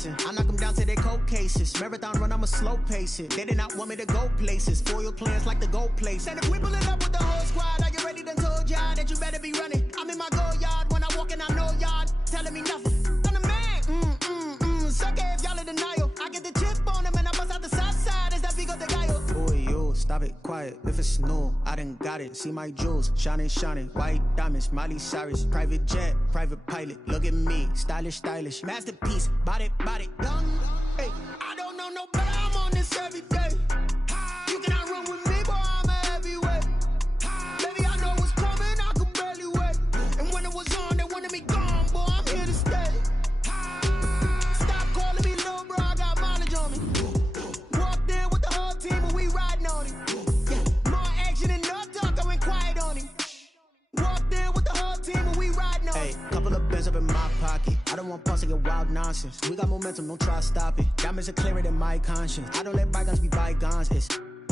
racing. I knock them down to their cold cases. Marathon run, I'ma slow pace it. They did not want me to go places. Foil plans like the gold place. And if we pulling up with the whole squad, are you ready? Done told y'all that you better be running. I'm in my go yard. When I walk in, I know y'all telling me nothing. I'm the man. Suck it if y'all in denial. I get the chip on them and I bust out the south side. Is that big of the guy? Boy, yo, stop it, quiet. If it's new, I done got it. See my jewels, shining, white diamonds, Miley Cyrus, private jet, private pilot. Look at me, stylish, masterpiece, body, young. Hey, I don't know no better. I'm on this every day. You cannot run with me, boy. I'm a heavyweight. Baby, I know what's coming. I could barely wait. And when it was on, they wanted me gone, boy. I'm here to stay. Stop calling me little bro. I got mileage on me. Walked in with the whole team and we riding on it. Yeah, more action and no talk. I went quiet on him. Walked in with the whole team and we riding on it. Hey, couple of bands up in my pocket. I don't want pulse to get wild nonsense. We got momentum, don't try to stop it. Diamonds are clearer than my conscience. I don't let bygones be bygones.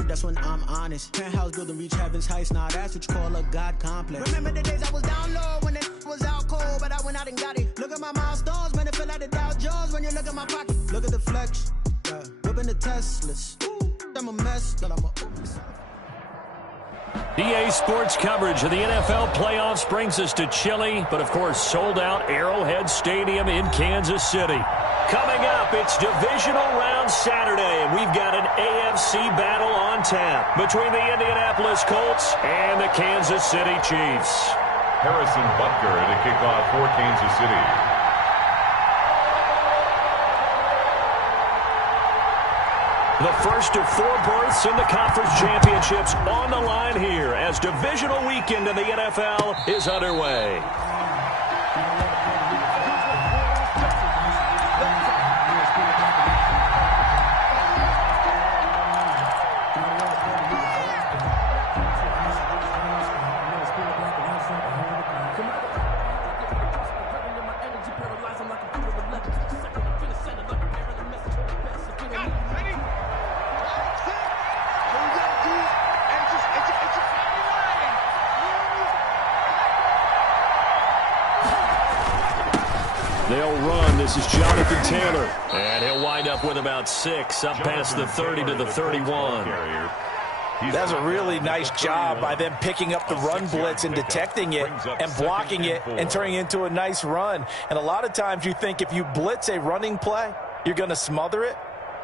That's when I'm honest. Penthouse building reach heaven's heights. Now that's what you call a God complex. Remember the days I was down low when it was out cold, but I went out and got it. Look at my milestones, man, it feel like the Dow Jones when you look at my pocket. Look at the flex, yeah. Whipping the Teslas. Ooh, I'm a mess, but I'm a EA Sports coverage of the NFL playoffs brings us to Chile, but of course sold out Arrowhead Stadium in Kansas City. Coming up, it's divisional round Saturday, and we've got an AFC battle on tap between the Indianapolis Colts and the Kansas City Chiefs. Harrison Butker to kick off for Kansas City. The first of 4 berths in the conference championships on the line here as divisional weekend in the NFL is underway. They'll run. This is Jonathan Taylor. And he'll wind up with about 6, up past the 30 to the 31. That's a really nice job by them picking up the run blitz and detecting it and blocking it and turning it into a nice run. And a lot of times you think if you blitz a running play, you're going to smother it.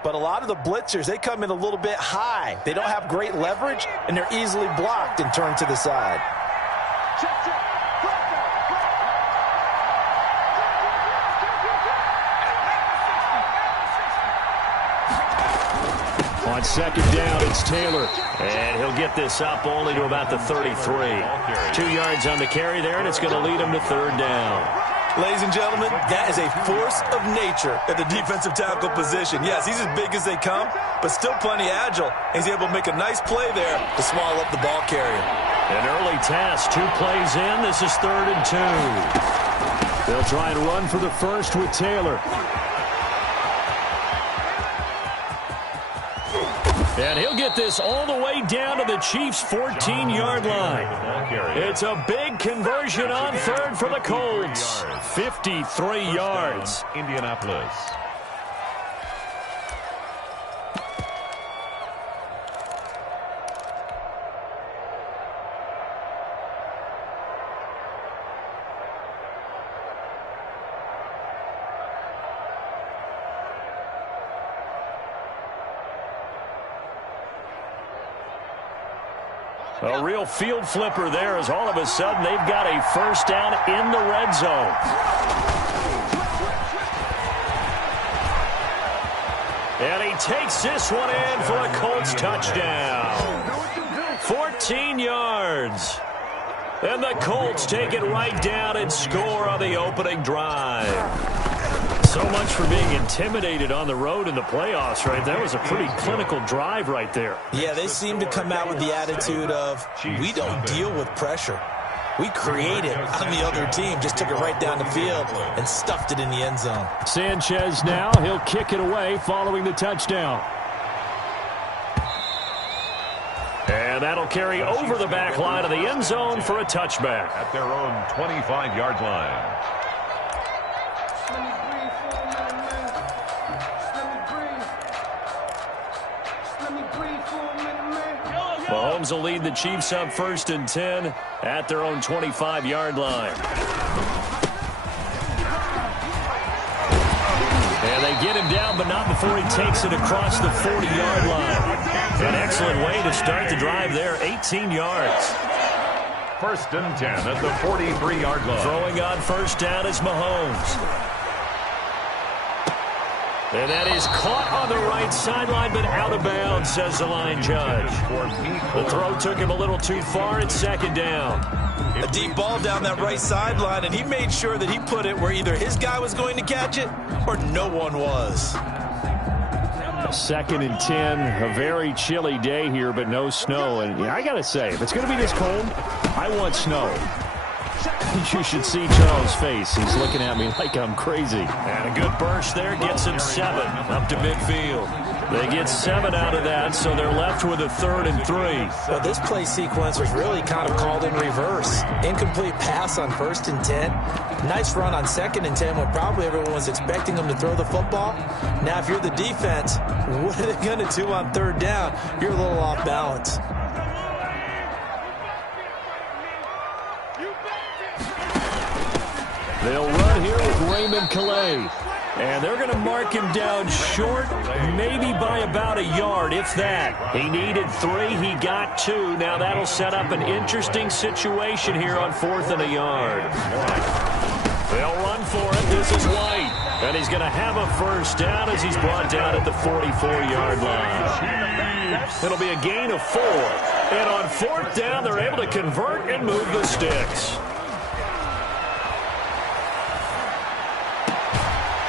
But a lot of the blitzers, they come in a little bit high. They don't have great leverage, and they're easily blocked and turned to the side. On second down, it's Taylor. And he'll get this up only to about the 33. 2 yards on the carry there, and it's going to lead him to third down. Ladies and gentlemen, that is a force of nature at the defensive tackle position. Yes, he's as big as they come, but still plenty agile. He's able to make a nice play there to swallow up the ball carrier. An early task, 2 plays in. This is 3rd and 2. They'll try and run for the first with Taylor. And he'll get this all the way down to the Chiefs' 14-yard line. It's a big conversion on 3rd for the Colts. 53 yards. Indianapolis. A real field flipper there as all of a sudden they've got a first down in the red zone. And he takes this one in for a Colts touchdown. 14 yards. And the Colts take it right down and score on the opening drive. So much for being intimidated on the road in the playoffs, right? That was a pretty clinical drive right there. Yeah, they seem to come out with the attitude of, we don't deal with pressure. We create it on the other team. Just took it right down the field and stuffed it in the end zone. Sanchez now, he'll kick it away following the touchdown. And that'll carry over the back line of the end zone for a touchback. At their own 25-yard line. Mahomes will lead the Chiefs up 1st and 10 at their own 25-yard line. And they get him down, but not before he takes it across the 40-yard line. An excellent way to start the drive there, 18 yards. 1st and 10 at the 43-yard line. Throwing on 1st down is Mahomes. And that is caught on the right sideline, but out of bounds, says the line judge. The throw took him a little too far. It's 2nd down. A deep ball down that right sideline, and he made sure that he put it where either his guy was going to catch it or no one was. 2nd and 10, a very chilly day here, but no snow. And I got to say, if it's going to be this cold, I want snow. You should see Charles' face. He's looking at me like I'm crazy. And a good burst there gets him 7 up to midfield. They get 7 out of that, so they're left with a 3rd and 3. Well, this play sequence was really kind of called in reverse. Incomplete pass on 1st and 10. Nice run on 2nd and 10 when probably everyone was expecting them to throw the football. Now, if you're the defense, what are they going to do on 3rd down? You're a little off balance. They'll run here with Raymond Calais. And they're going to mark him down short, maybe by about a yard, if that. He needed 3. He got 2. Now that'll set up an interesting situation here on 4th and a yard. They'll run for it. This is White. And he's going to have a 1st down as he's brought down at the 44-yard line. It'll be a gain of 4. And on 4th down, they're able to convert and move the sticks.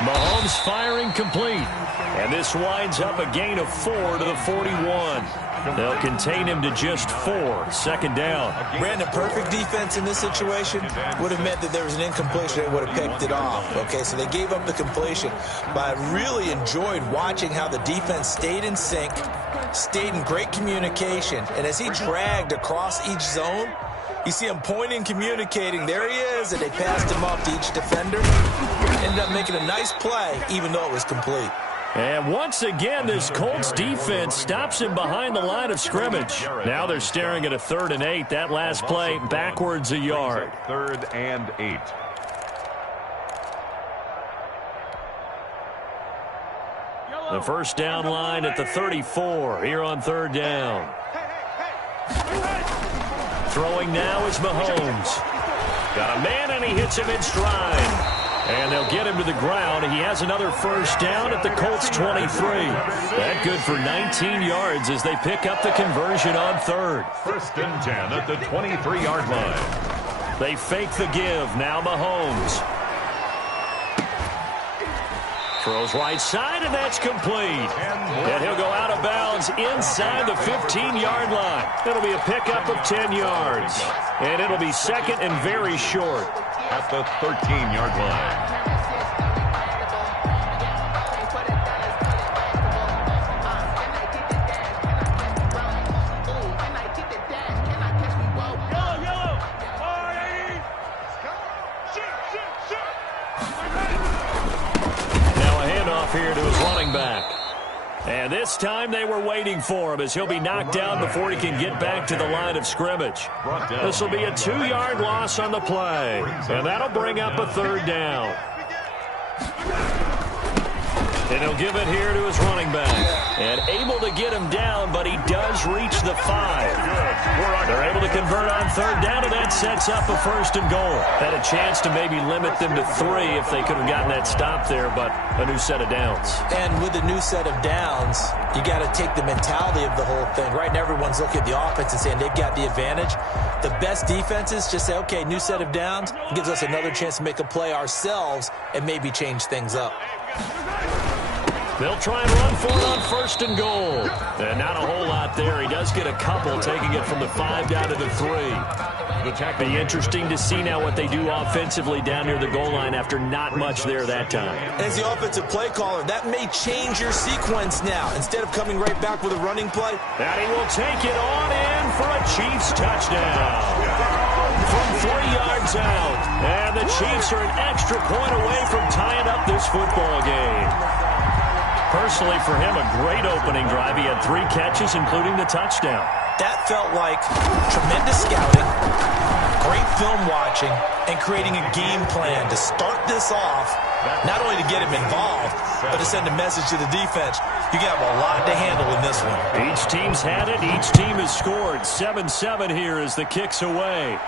Mahomes firing complete. And this winds up a gain of 4 to the 41. They'll contain him to just 4. 2nd down. Brandon, perfect defense in this situation would have meant that there was an incompletion that would have picked it off. Okay, so they gave up the completion. But I really enjoyed watching how the defense stayed in sync, stayed in great communication. And as he dragged across each zone, you see him pointing, communicating. There he is, and they passed him off to each defender. Ended up making a nice play, even though it was complete. And once again, this Colts defense stops him behind the line of scrimmage. Now they're staring at a 3rd and 8. That last play, backwards a yard. 3rd and 8. The 1st down line at the 34 here on 3rd down. Throwing now is Mahomes. Got a man, and he hits him in stride. And they'll get him to the ground. He has another 1st down at the Colts 23. That good for 19 yards as they pick up the conversion on 3rd. 1st and 10 at the 23-yard line. They fake the give. Now Mahomes. Throws right side, and that's complete. And he'll go out of bounds inside the 15-yard line. It'll be a pickup of 10 yards. And it'll be 2nd and very short. At the 13-yard line. Now a handoff here to his running back. And this time they were waiting for him as he'll be knocked down before he can get back to the line of scrimmage. This will be a 2-yard loss on the play. And that'll bring up a 3rd down. And he'll give it here to his running back. And able to get him down, but he does reach the 5. They're able to convert on 3rd down, and that sets up a 1st and goal. Had a chance to maybe limit them to 3 if they could have gotten that stop there, but a new set of downs. And with a new set of downs, you got to take the mentality of the whole thing. Right now, everyone's looking at the offense and saying they've got the advantage. The best defenses just say, okay, new set of downs, gives us another chance to make a play ourselves and maybe change things up. They'll try and run for it on 1st and goal. And not a whole lot there. He does get a couple, taking it from the 5 down to the 3. Be interesting to see now what they do offensively down near the goal line after not much there that time. As the offensive play caller, that may change your sequence now. Instead of coming right back with a running play. And he will take it on in for a Chiefs touchdown. From 3 yards out. And the Chiefs are an extra point away from tying up this football game. personally for him, a great opening drive. He had 3 catches, including the touchdown. That felt like tremendous scouting, great film watching, and creating a game plan to start this off, not only to get him involved, but to send a message to the defense. You got a lot to handle in this one. Each team's had it. Each team has scored. 7-7 here as the kick's away.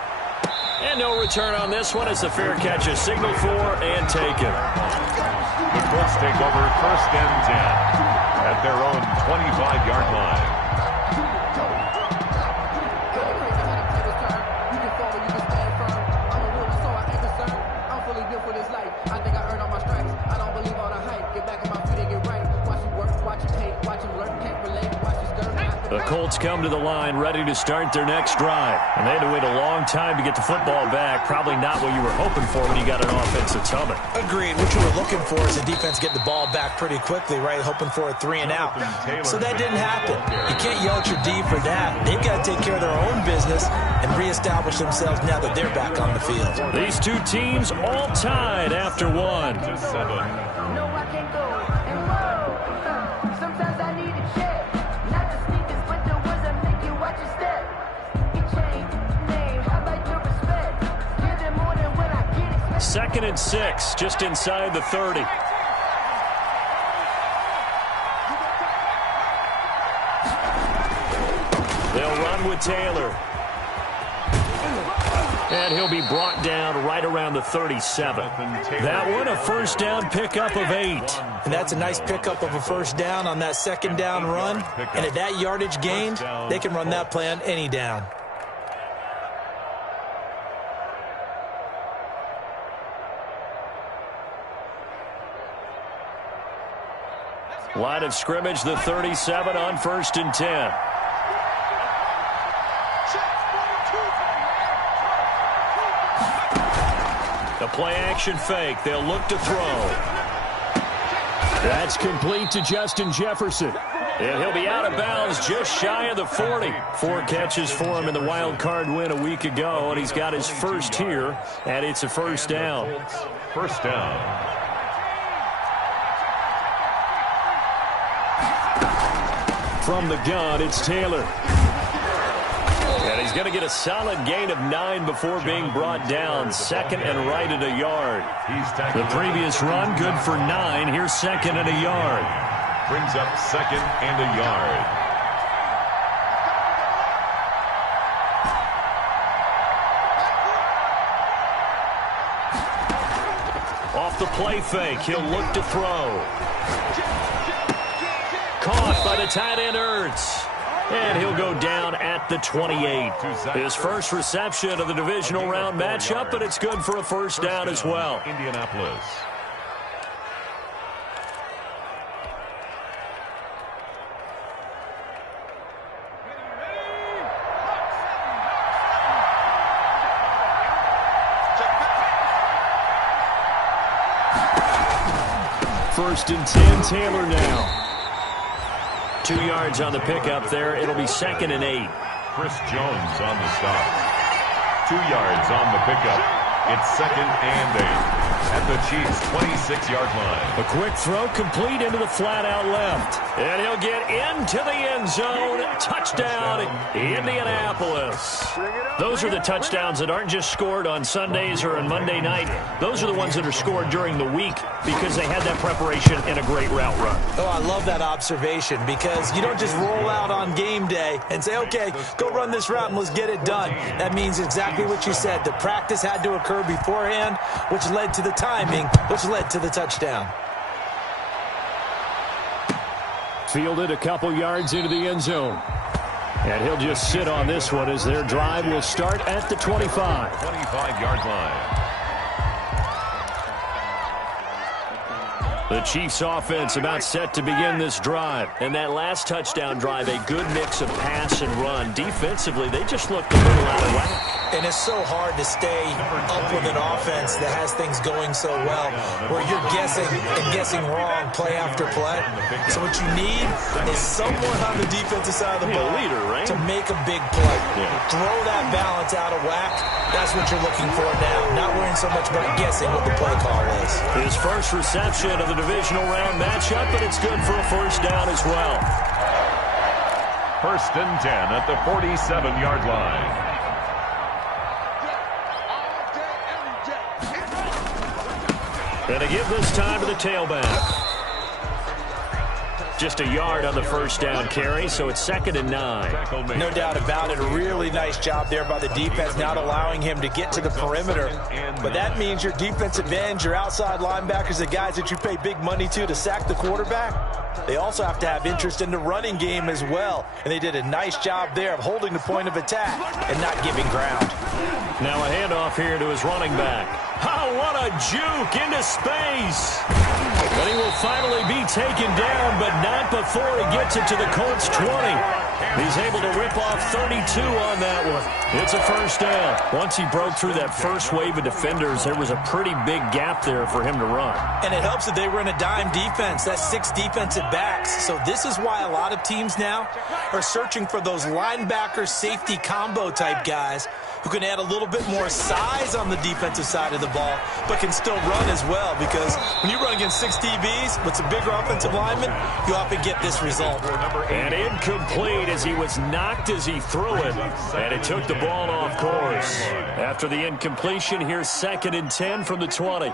And no return on this one as the fair catch is signaled for and taken. The Colts take over 1st and 10 at their own 25-yard line. The Colts come to the line ready to start their next drive. And they had to wait a long time to get the football back. Probably not what you were hoping for when you got an offense that's humming. Agreed. What you were looking for is the defense getting the ball back pretty quickly, right? Hoping for a 3 and out. So that didn't happen. You can't yell at your D for that. They've got to take care of their own business and reestablish themselves now that they're back on the field. These two teams all tied after 1. No, I can't go and roll. Sometimes I need a check. Not the sneakers, but the ones that make you watch your step. You change name, how about your respect? Give them more than when I get it. 2nd and 6, just inside the 30. They'll run with Taylor. And he'll be brought down right around the 37. That one, a 1st down pickup of 8. And that's a nice pickup of a 1st down on that 2nd down run. And at that yardage gain, they can run that play on any down. Line of scrimmage, the 37 on 1st and 10. The play-action fake. They'll look to throw. That's complete to Justin Jefferson. And he'll be out of bounds just shy of the 40. 4 catches for him in the wild card win a week ago, and he's got his first here, and it's a 1st down. 1st down. From the gun, it's Taylor. And he's going to get a solid gain of 9 before being brought down. 2nd and right at a yard. The previous run, good for 9. Here's 2nd and a yard. Brings up 2nd and a yard. Off the play fake, he'll look to throw. Caught by the tight end, Ertz. And he'll go down at the 28. His first reception of the divisional round matchup, but it's good for a 1st down as well. Indianapolis. First and 10, Taylor now. 2 yards on the pickup there. It'll be 2nd and 8. Chris Jones on the stop. 2 yards on the pickup. It's 2nd and 8 at the Chiefs' 26-yard line. A quick throw complete into the flat-out left. And he'll get into the end zone. Touchdown, Indianapolis. Those are the touchdowns that aren't just scored on Sundays or on Monday night. Those are the ones that are scored during the week because they had that preparation and a great route run. Oh, I love that observation because you don't just roll out on game day and say, okay, go run this route and let's get it done. That means exactly what you said. The practice had to occur beforehand, which led to the timing, which led to the touchdown. Fielded a couple yards into the end zone. And he'll just sit on this one as their drive will start at the 25. 25-yard line. The Chiefs offense about set to begin this drive. And that last touchdown drive, a good mix of pass and run. Defensively, they just looked a little out of whack. And it's so hard to stay up with an offense that has things going so well, where you're guessing and guessing wrong play after play. So what you need is someone on the defensive side of the ball to make a big play. Throw that balance out of whack. That's what you're looking for now. Not worrying so much about guessing what the play call is. His first reception of the divisional round matchup, but it's good for a first down as well. First and 10 at the 47-yard line. And to give this time to the tailback. Just a yard on the first down carry, so it's 2nd and 9. No doubt about it. A really nice job there by the defense, not allowing him to get to the perimeter. But that means your defensive ends, your outside linebackers, the guys that you pay big money to sack the quarterback, they also have to have interest in the running game as well. And they did a nice job there of holding the point of attack and not giving ground. Now a handoff here to his running back. Oh, what a juke into space. But he will finally be taken down, but not before he gets it to the Colts 20. He's able to rip off 32 on that one. It's a first down. Once he broke through that first wave of defenders, there was a pretty big gap there for him to run. And it helps that they were in a dime defense. That's 6 defensive backs. So this is why a lot of teams now are searching for those linebacker safety combo type guys who can add a little bit more size on the defensive side of the ball, but can still run as well, because when you run against 6 DBs with some bigger offensive linemen, you often get this result. And incomplete as he was knocked as he threw it, and it took the ball off course. After the incompletion, here's 2nd and 10 from the 20.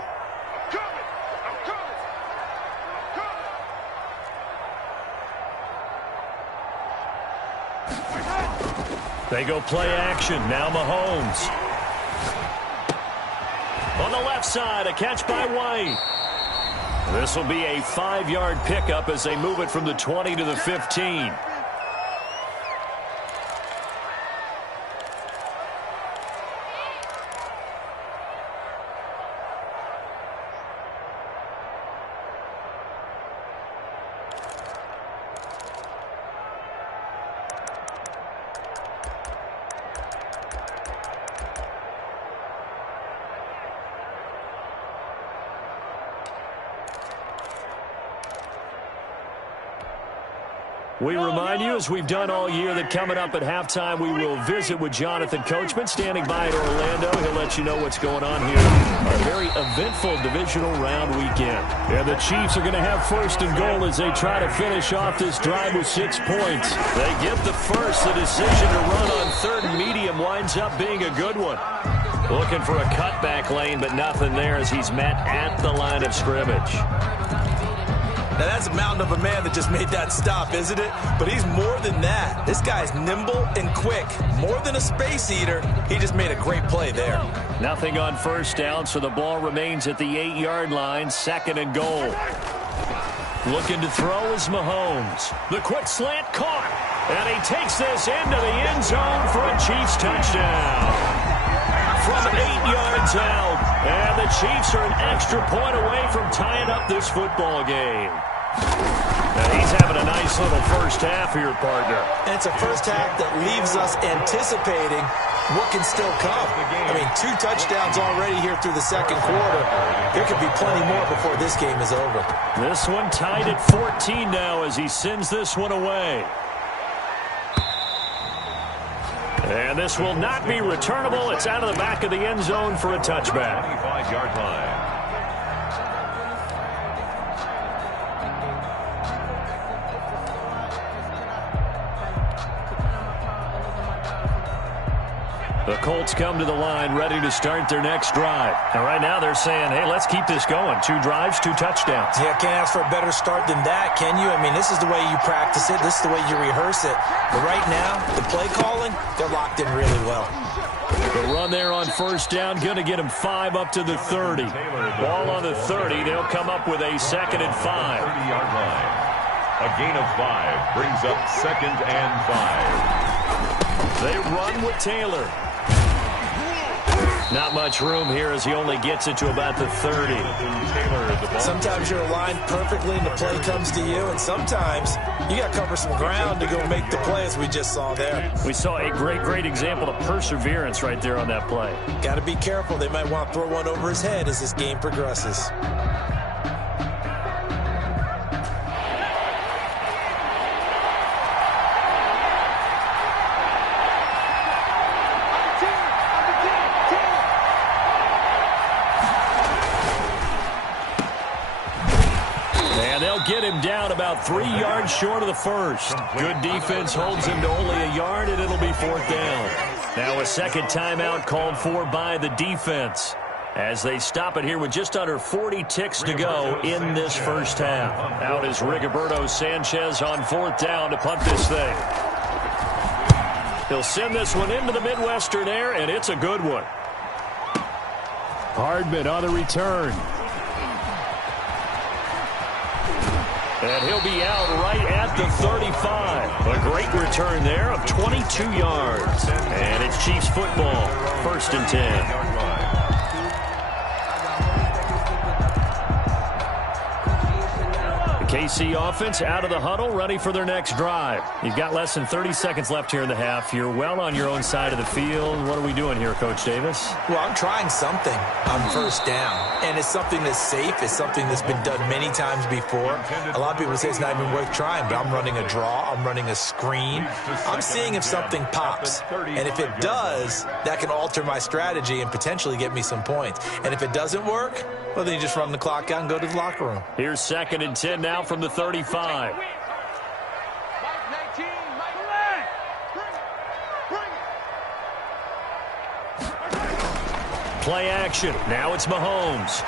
They go play action. Now Mahomes. On the left side, a catch by White. This will be a 5-yard pickup as they move it from the 20 to the 15. We remind you, as we've done all year, that coming up at halftime, we will visit with Jonathan Coachman, standing by in Orlando. He'll let you know what's going on here. A very eventful divisional round weekend. And the Chiefs are going to have first and goal as they try to finish off this drive with 6 points. They get the first. The decision to run on 3rd and medium winds up being a good one. Looking for a cutback lane, but nothing there as he's met at the line of scrimmage. Now, that's a mountain of a man that just made that stop, isn't it? But he's more than that. This guy's nimble and quick. More than a space eater, he just made a great play there. Nothing on first down, so the ball remains at the 8-yard line, 2nd and goal. Looking to throw is Mahomes. The quick slant caught, and he takes this into the end zone for a Chiefs touchdown. From 8 yards out, and the Chiefs are an extra point away from tying up this football game. And he's having a nice little first half here, partner. And it's a first half that leaves us anticipating what can still come. I mean, 2 touchdowns already here through the 2nd quarter. There could be plenty more before this game is over. This one tied at 14 now as he sends this one away. And this will not be returnable. It's out of the back of the end zone for a touchback. 25-yard line. The Colts come to the line ready to start their next drive. And right now they're saying, hey, let's keep this going. 2 drives, 2 touchdowns. Yeah, can't ask for a better start than that, can you? I mean, this is the way you practice it. This is the way you rehearse it. But right now, the play calling, they're locked in really well. The run there on first down, going to get him 5 up to the 30. Ball on the 30. They'll come up with a 2nd and 5. 30-yard line. A gain of 5 brings up 2nd and 5. They run with Taylor. Not much room here as he only gets it to about the 30. Sometimes you're aligned perfectly and the play comes to you, and sometimes you got to cover some ground to go make the play, as we just saw there. We saw a great example of perseverance right there on that play. Got to be careful. They might want to throw one over his head as this game progresses. Get him down about 3 yards short of the first. Good defense holds him to only a yard, and it'll be 4th down. Now a second timeout called for by the defense as they stop it here with just under 40 ticks to go in this first half. Out is Rigoberto Sanchez on 4th down to punt this thing. He'll send this one into the Midwestern air, and it's a good one. Hardman on the return. And he'll be out right at the 35. A great return there of 22 yards. And it's Chiefs football, 1st and 10. KC offense out of the huddle, ready for their next drive. You've got less than 30 seconds left here in the half. You're well on your own side of the field. What are we doing here, Coach Davis? Well, I'm trying something on 1st down, and it's something that's safe. It's something that's been done many times before. A lot of people say it's not even worth trying, but I'm running a draw. I'm running a screen. I'm seeing if something pops, and if it does, that can alter my strategy and potentially get me some points. And if it doesn't work, well, then you just run the clock out and go to the locker room. Here's 2nd and 10 now from the 35. Play action. Now it's Mahomes.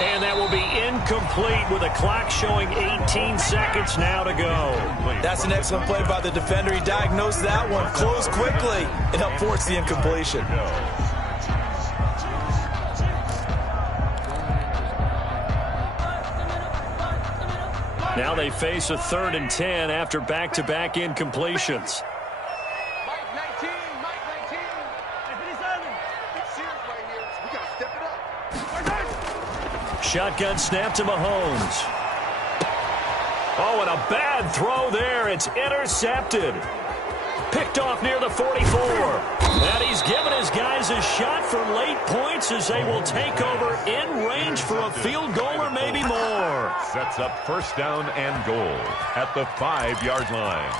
And that will be incomplete with a clock showing 18 seconds now to go. That's an excellent play by the defender. He diagnosed that one, closed quickly, and helped force the incompletion. Now they face a 3rd and 10 after back-to-back incompletions. Shotgun snap to Mahomes. Oh, and a bad throw there. It's intercepted. Picked off near the 44. And he's given his guys a shot for late points as they will take over in range for a field goal or maybe more. Sets up 1st down and goal at the 5-yard line.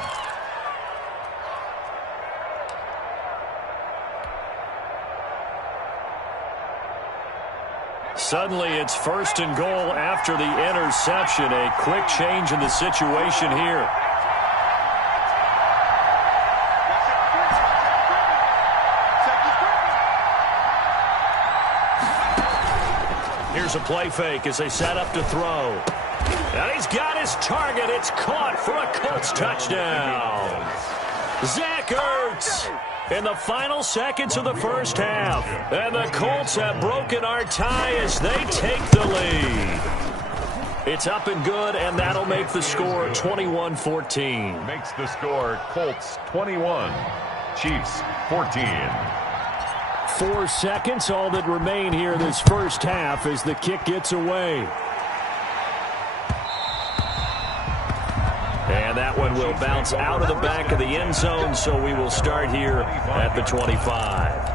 Suddenly it's 1st and goal after the interception. A quick change in the situation here. Here's a play fake as they set up to throw. And he's got his target. It's caught for a Colts touchdown. Zach Ertz in the final seconds of the first half. And the Colts have broken our tie as they take the lead. It's up and good, and that'll make the score 21-14. Makes the score Colts 21, Chiefs 14. 4 seconds, all that remain here this first half as the kick gets away. And that one will bounce out of the back of the end zone, so we will start here at the 25.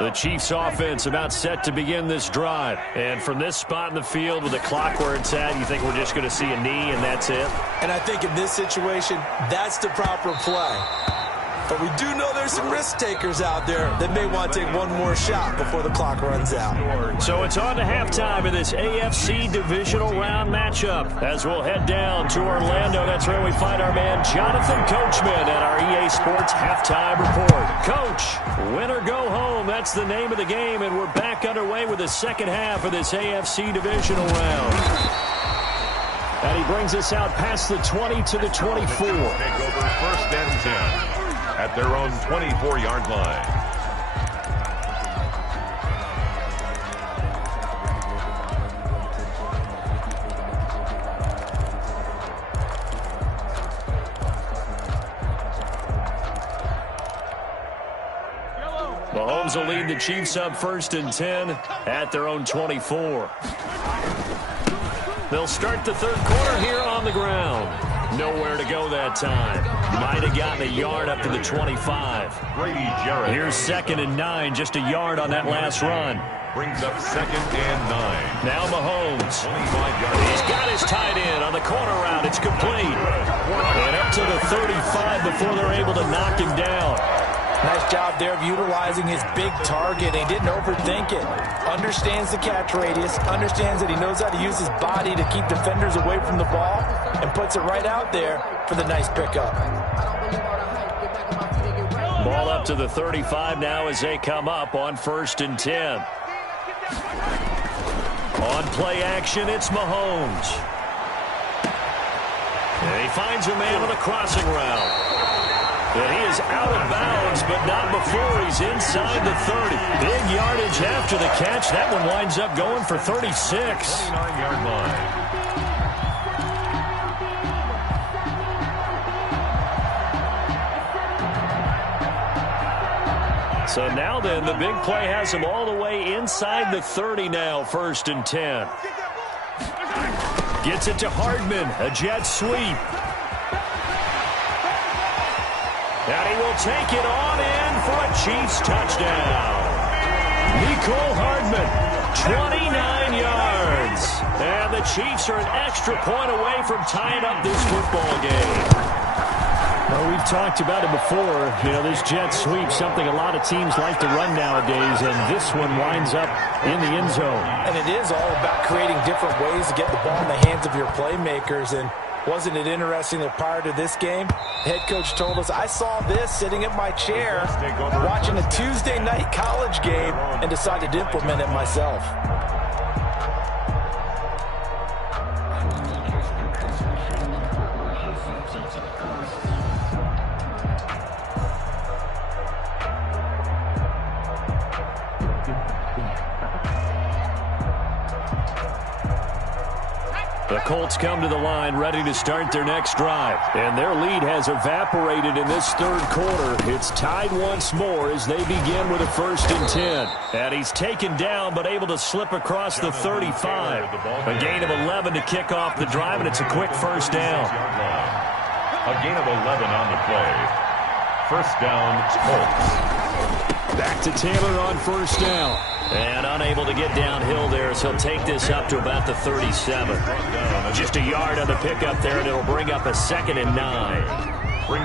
The Chiefs offense about set to begin this drive. And from this spot in the field with the clock where it's at, you think we're just going to see a knee and that's it? And I think in this situation, that's the proper play. But we do know there's some risk takers out there that may want to take one more shot before the clock runs out. So it's on to halftime of this AFC divisional round matchup as we'll head down to Orlando. That's where we find our man Jonathan Coachman at our EA Sports halftime report. Coach, win or go home. That's the name of the game, and we're back. back underway with the second half of this AFC divisional round. And he brings us out past the 20 to the 24. Take over 1st and 10 at their own 24-yard line. Mahomes will lead the Chiefs up 1st and 10 at their own 24. They'll start the 3rd quarter here on the ground. Nowhere to go that time. Might have gotten a yard up to the 25. Here's 2nd and 9, just a yard on that last run. Brings up 2nd and 9. Now Mahomes. He's got his tight end on the corner route. It's complete. And up to the 35 before they're able to knock him down. Nice job there of utilizing his big target. He didn't overthink it. Understands the catch radius. Understands that he knows how to use his body to keep defenders away from the ball. And puts it right out there for the nice pickup. Ball up to the 35 now as they come up on 1st and 10. On play action, it's Mahomes. And he finds a man on the crossing route. And he is out of bounds, but not before he's inside the 30. Big yardage after the catch. That one winds up going for 36. 29-yard line. So now then, the big play has him all the way inside the 30 now, 1st and 10. Gets it to Hardman, a jet sweep. And he will take it on in for a Chiefs touchdown. Nicole Hardman, 29 yards. And the Chiefs are an extra point away from tying up this football game. Well, we've talked about it before. You know, this jet sweep, something a lot of teams like to run nowadays, and this one winds up in the end zone. And it is all about creating different ways to get the ball in the hands of your playmakers. And wasn't it interesting that prior to this game, the head coach told us, I saw this sitting at my chair watching a Tuesday night college game and decided to implement it myself. The Colts come to the line ready to start their next drive. And their lead has evaporated in this 3rd quarter. It's tied once more as they begin with a 1st and 10. And he's taken down but able to slip across the 35. A gain of 11 to kick off the drive, and it's a quick 1st down. A gain of 11 on the play. 1st down, Colts. Back to Taylor on 1st down. And unable to get downhill there, so he'll take this up to about the 37. Just a yard on the pickup there, and it'll bring up a 2nd and 9.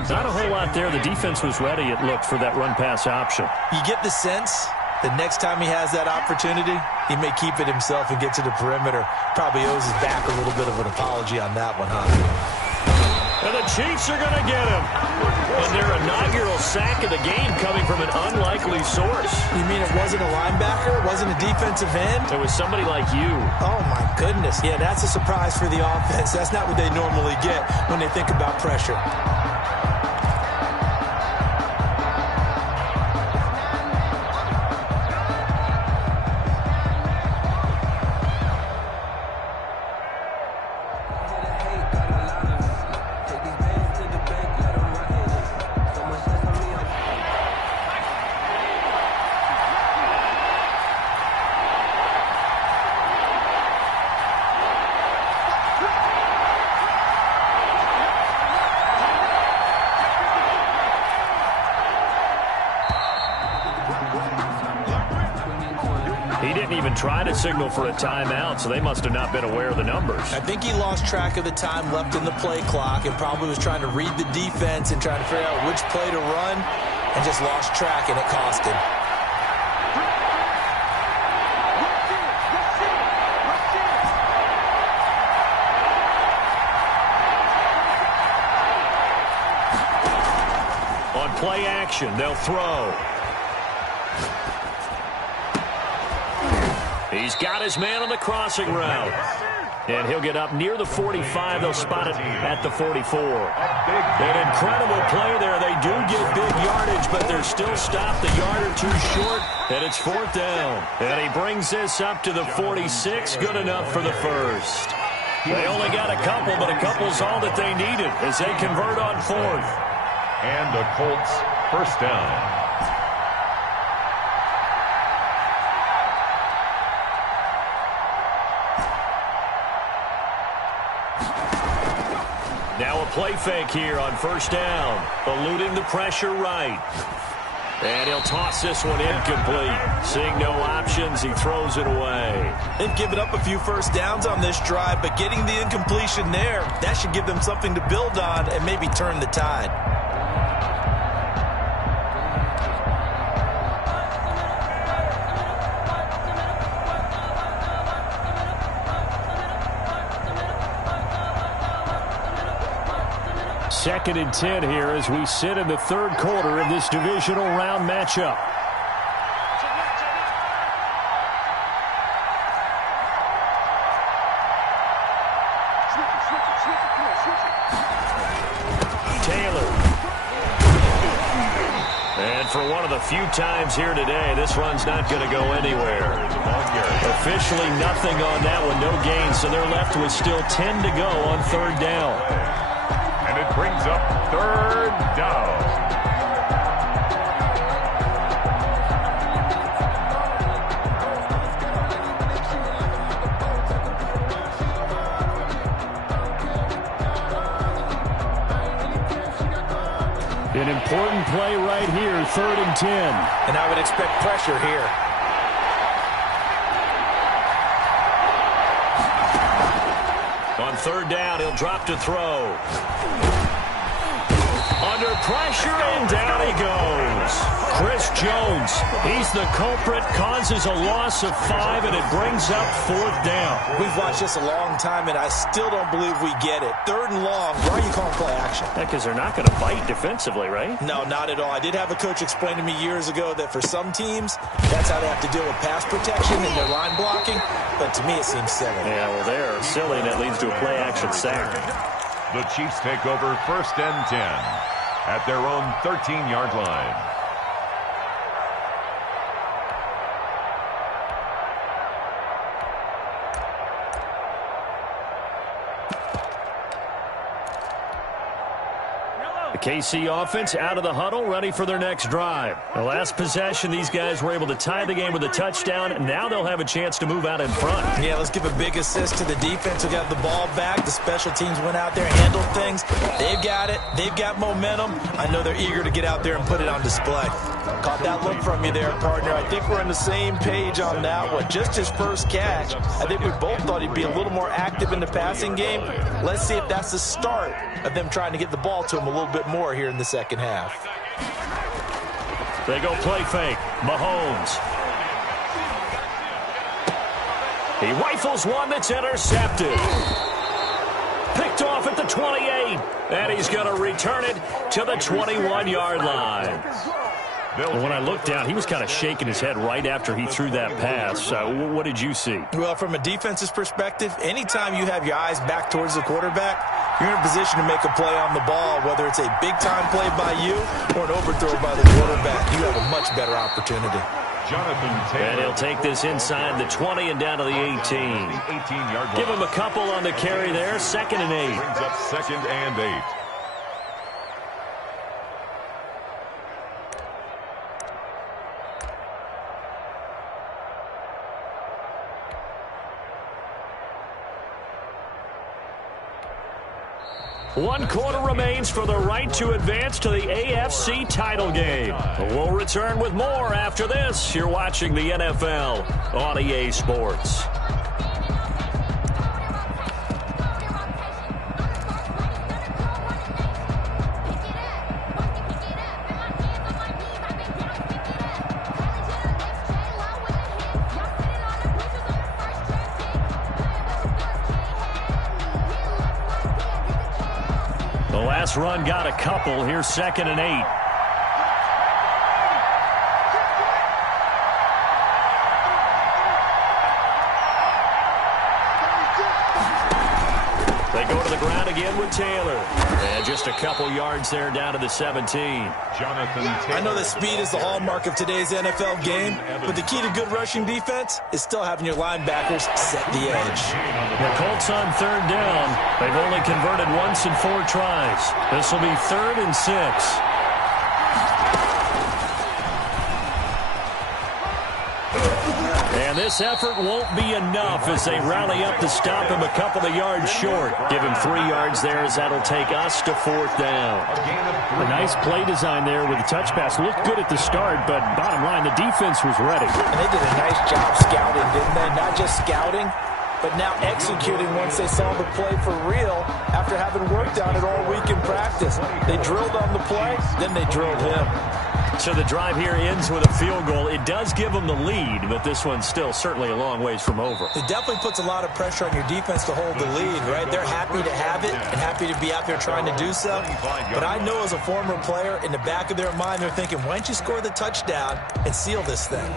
Not a whole lot there. The defense was ready, it looked, for that run-pass option. You get the sense that next time he has that opportunity, he may keep it himself and get to the perimeter. Probably owes his back a little bit of an apology on that one, huh? And the Chiefs are going to get him. And their inaugural sack of the game coming from an unlikely source. You mean it wasn't a linebacker? It wasn't a defensive end? It was somebody like you. Oh, my goodness. Yeah, that's a surprise for the offense. That's not what they normally get when they think about pressure. Trying to signal for a timeout, so they must have not been aware of the numbers. I think he lost track of the time left in the play clock and probably was trying to read the defense and trying to figure out which play to run and just lost track, and it cost him. On play action, they'll throw. He's got his man on the crossing route. And he'll get up near the 45. They'll spot it at the 44. An incredible play there. They do get big yardage, but they're still stopped a yard or two short, and it's 4th down. And he brings this up to the 46. Good enough for the first. They only got a couple, but a couple's all that they needed as they convert on 4th. And the Colts first down. Now a play fake here on 1st down. Eluding the pressure right. And he'll toss this one incomplete. Seeing no options, he throws it away. They've given up a few first downs on this drive, but getting the incompletion there, that should give them something to build on and maybe turn the tide. Second and 10 here as we sit in the 3rd quarter of this divisional round matchup. Taylor. And for one of the few times here today, this run's not going to go anywhere. Officially nothing on that one, no gain, so they're left with still 10 to go on 3rd down. And it brings up 3rd down. An important play right here, 3rd and 10. And I would expect pressure here. On 3rd down, he'll drop to throw. Under pressure, and down he goes. Chris Jones, he's the culprit, causes a loss of 5, and it brings up 4th down. We've watched this a long time, and I still don't believe we get it. 3rd and long, why are you calling play action? Because they're not going to bite defensively, right? No, not at all. I did have a coach explain to me years ago that for some teams, that's how they have to deal with pass protection and their line blocking, but to me it seems silly. Yeah, well, they're silly, and that leads to a play action sack. The Chiefs take over 1st and 10 at their own 13-yard line. The KC offense out of the huddle, ready for their next drive. The last possession, these guys were able to tie the game with a touchdown, and now they'll have a chance to move out in front. Yeah, let's give a big assist to the defense who got the ball back. The special teams went out there and handled things. They've got it. They've got momentum. I know they're eager to get out there and put it on display. Caught that look from you there, partner. I think we're on the same page on that one. Just his first catch. I think we both thought he'd be a little more active in the passing game. Let's see if that's the start of them trying to get the ball to him a little bit more here in the second half. They go play fake. Mahomes. He rifles one that's intercepted. Picked off at the 28. And he's going to return it to the 21-yard line. When I looked down, he was kind of shaking his head right after he threw that pass. What did you see? Well, from a defense's perspective, anytime you have your eyes back towards the quarterback, you're in a position to make a play on the ball, whether it's a big-time play by you or an overthrow by the quarterback. You have a much better opportunity. Jonathan Taylor. And he'll take this inside the 20 and down to the 18. 18-yard line. Give him a couple on the carry there. 2nd and 8. Brings up 2nd and 8. One quarter remains for the right to advance to the AFC title game. We'll return with more after this. You're watching the NFL on EA Sports. The last run got a couple. Here's 2nd and 8. They go to the ground again with Taylor. And just a couple yards there down to the 17. I know that speed is the hallmark of today's NFL game, but the key to good rushing defense is still having your linebackers set the edge. The Colts on third down. They've only converted once in 4 tries. This will be 3rd and 6. And this effort won't be enough as they rally up to stop him a couple of yards short. Give him 3 yards there as that'll take us to 4th down. A nice play design there with the touch pass. Looked good at the start, but bottom line, the defense was ready. And they did a nice job scouting, didn't they? Not just scouting, but now executing once they saw the play for real after having worked on it all week in practice. They drilled on the play, then they drilled him. So the drive here ends with a field goal. It does give them the lead, but this one's still certainly a long ways from over. It definitely puts a lot of pressure on your defense to hold the lead, right? They're happy to have it and happy to be out there trying to do so. But I know as a former player, in the back of their mind, they're thinking, why don't you score the touchdown and seal this thing?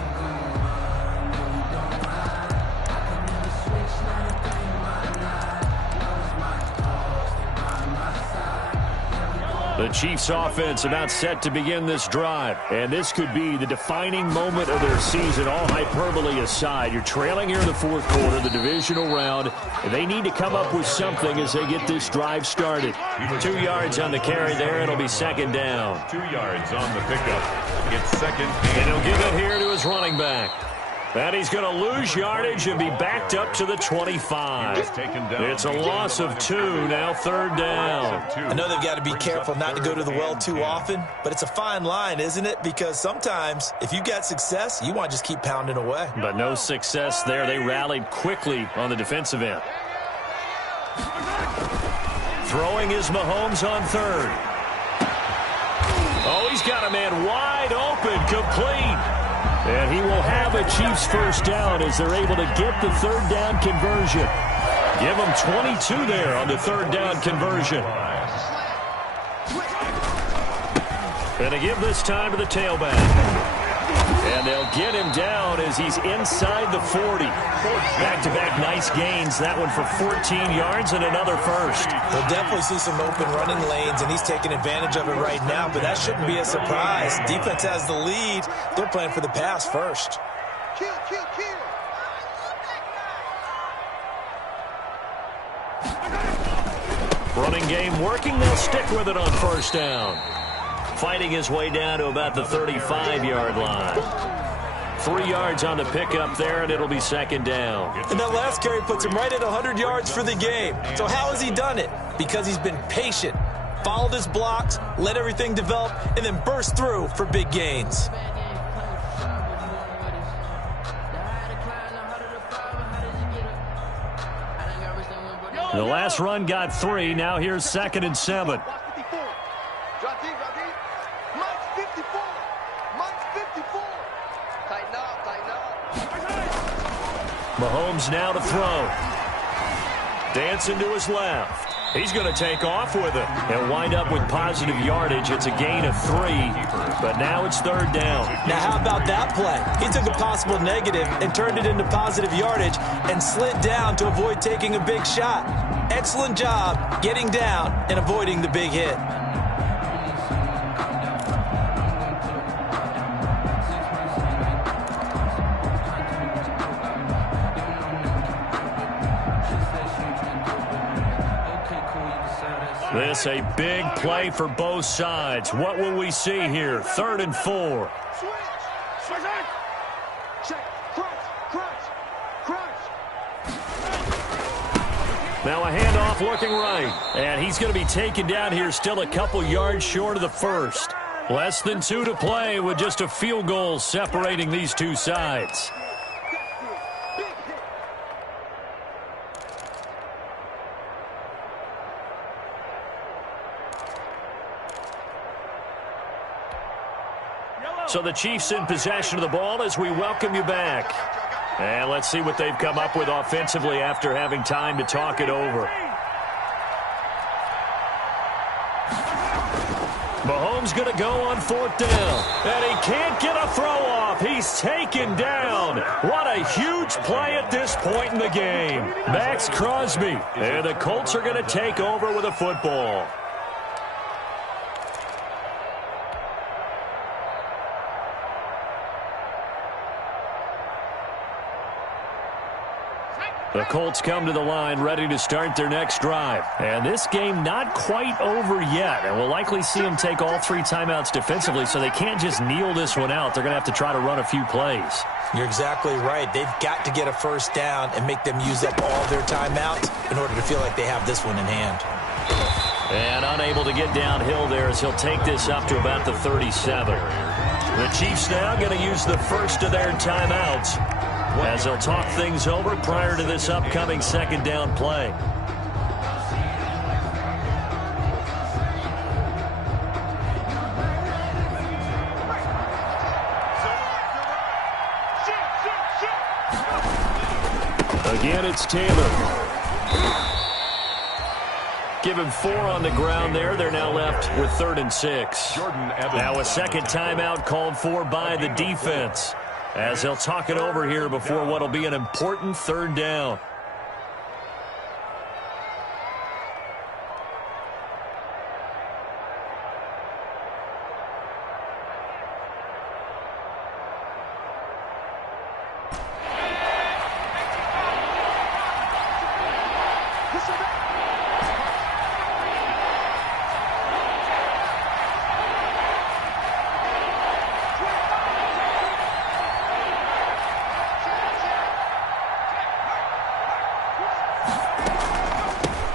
The Chiefs offense about set to begin this drive. And this could be the defining moment of their season, all hyperbole aside. You're trailing here in the 4th quarter, the divisional round. And they need to come up with something as they get this drive started. 2 yards on the carry there. It'll be 2nd down. 2 yards on the pickup. It's 2nd. And he'll give it here to his running back. And he's going to lose yardage and be backed up to the 25. It's a loss of 2, now 3rd down. I know they've got to be careful not to go to the well too often, but it's a fine line, isn't it? Because sometimes if you got success, you want to just keep pounding away. But no success there. They rallied quickly on the defensive end. Throwing is Mahomes on 3rd. Oh, he's got a man wide open, complete. And he will have a Chiefs 1st down as they're able to get the 3rd down conversion. Give them 22 there on the 3rd down conversion. And to give this time to the tailback. And they'll get him down as he's inside the 40. Back-to-back nice gains. That one for 14 yards and another first. We'll definitely see some open running lanes, and he's taking advantage of it right now, but that shouldn't be a surprise. Defense has the lead. They're playing for the pass first. Running game working. They'll stick with it on 1st down. Fighting his way down to about the 35-yard line. 3 yards on the pickup there, and it'll be 2nd down. And that last carry puts him right at 100 yards for the game. So how has he done it? Because he's been patient, followed his blocks, let everything develop, and then burst through for big gains. The last run got 3. Now here's 2nd and 7. Mahomes now to throw. Dancing to his left. He's going to take off with it and wind up with positive yardage. It's a gain of 3, but now it's 3rd down. Now how about that play? He took a possible negative and turned it into positive yardage and slid down to avoid taking a big shot. Excellent job getting down and avoiding the big hit. This a big play for both sides. What will we see here? 3rd and 4. Now a handoff looking right. And he's going to be taken down here still a couple yards short of the 1st. Less than 2 to play with just a field goal separating these two sides. So the Chiefs in possession of the ball as we welcome you back. And let's see what they've come up with offensively after having time to talk it over. Mahomes going to go on 4th down. And he can't get a throw off. off. He's taken down. What a huge play at this point in the game. Max Crosby. And the Colts are going to take over with a football. The Colts come to the line ready to start their next drive. And this game not quite over yet. And we'll likely see them take all 3 timeouts defensively, so they can't just kneel this one out. They're going to have to try to run a few plays. You're exactly right. They've got to get a first down and make them use up all their timeouts in order to feel like they have this one in hand. And unable to get downhill there as he'll take this up to about the 37. The Chiefs now going to use the first of their timeouts as they'll talk things over prior to this upcoming second down play. Again, it's Taylor. Give him 4 on the ground there. They're now left with 3rd and 6. Now a second timeout called for by the defense, as they'll talk it over here before what will be an important 3rd down.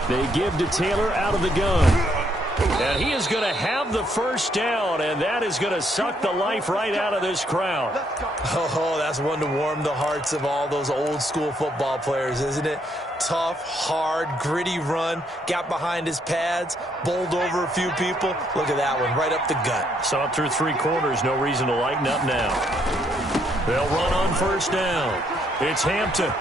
They give to Taylor out of the gun. And he is going to have the first down, and that is going to suck the life right out of this crowd. Oh, that's one to warm the hearts of all those old-school football players, isn't it? Tough, hard, gritty run, got behind his pads, bowled over a few people. Look at that one, right up the gut. Saw it through 3 quarters, no reason to lighten up now. They'll run on first down. It's Hampton.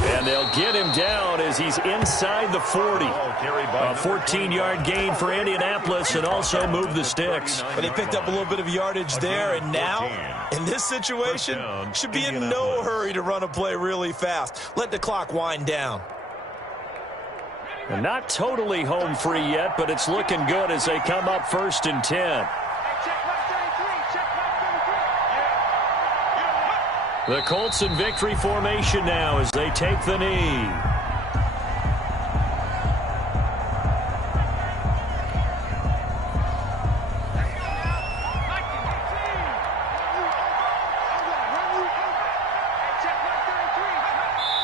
And they'll get him down as he's inside the 40. A 14-yard gain for Indianapolis, and also move the sticks. But he picked up a little bit of yardage there, and now, in this situation, should be in no hurry to run a play really fast. Let the clock wind down. And not totally home free yet, but it's looking good as they come up 1st and 10. The Colts in victory formation now as they take the knee.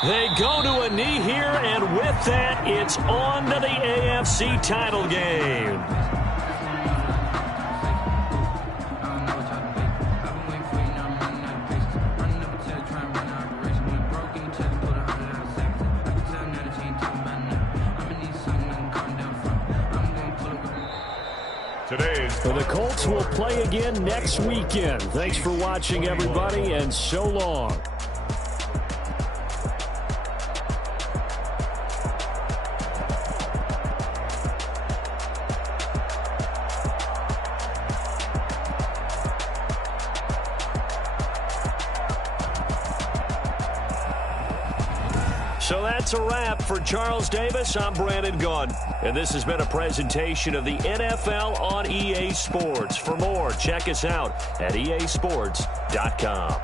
They go to a knee here, and with that, it's on to the AFC title game. So the Colts will play again next weekend. Thanks for watching, everybody, and so long. So that's a wrap for Charles Davis. I'm Brandon Gunn, and this has been a presentation of the NFL on EA Sports. For more, check us out at easports.com.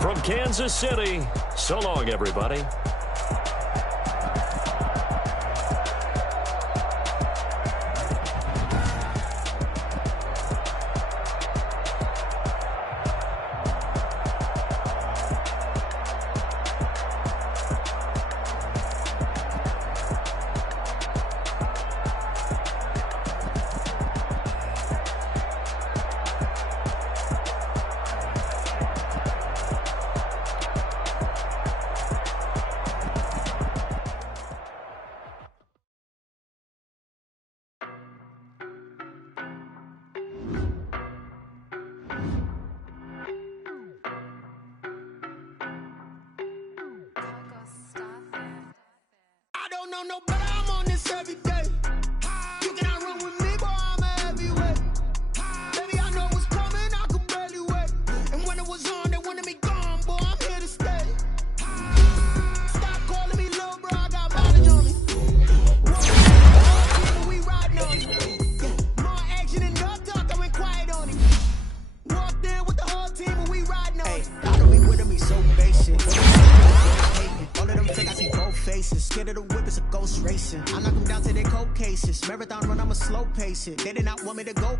From Kansas City, so long, everybody. Baby, I know what's coming, I can barely wait. And when scared of the whip, it's a ghost racing. I knock them down to their cold cases. Marathon run, I'ma slow pace it. They did not want me to go.